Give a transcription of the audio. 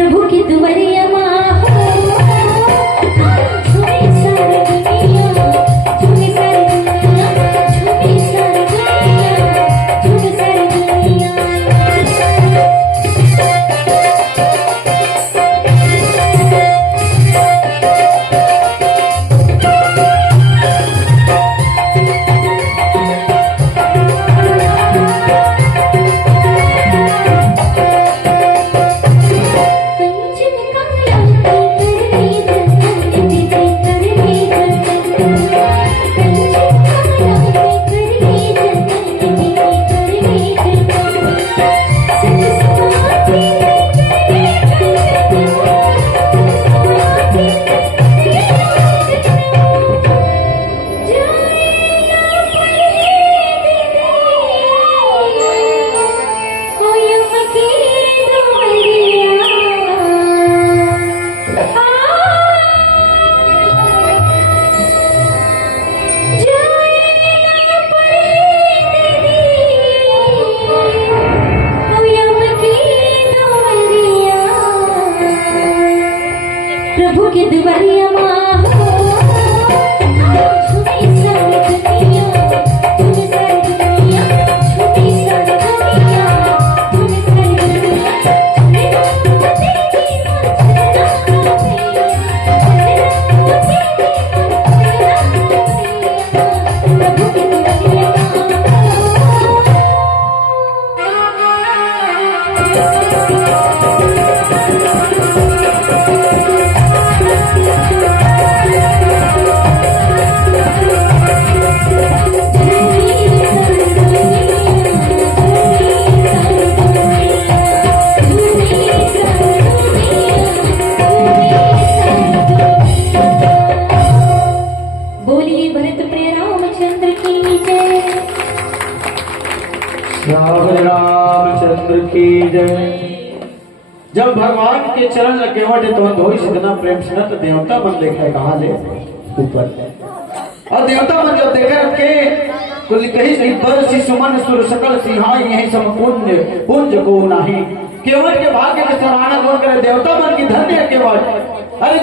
प्रभु की दुवरिया प्रभु की दुवरिया रामचंद्र की जय। जब भगवान के चरण लगे वटे तो धोई सदना प्रेम से तो देवता मन देखे कहाँ ले ऊपर, और देवता मन जब देखे रखे कुल कही नहीं बरसी सुमन सुर सकल सिंहाई यही सम पुंज को नाही केवल के भाग्य के सराहना कर देवता मन की धन्य केवल। अरे